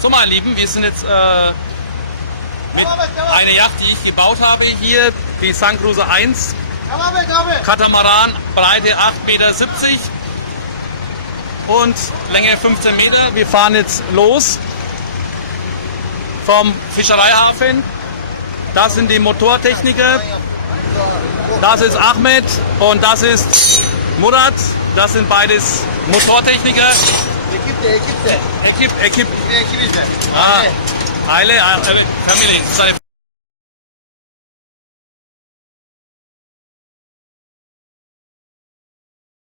So, meine Lieben, wir sind jetzt mit einer Yacht, die ich gebaut habe hier, die Sun Cruiser 1. Katamaran, Breite 8,70 Meter und Länge 15 Meter. Wir fahren jetzt los vom Fischereihafen. Das sind die Motortechniker. Das ist Ahmed und das ist Murat. Das sind beides Motortechniker. Ekip. Ekibizde. Aile, family.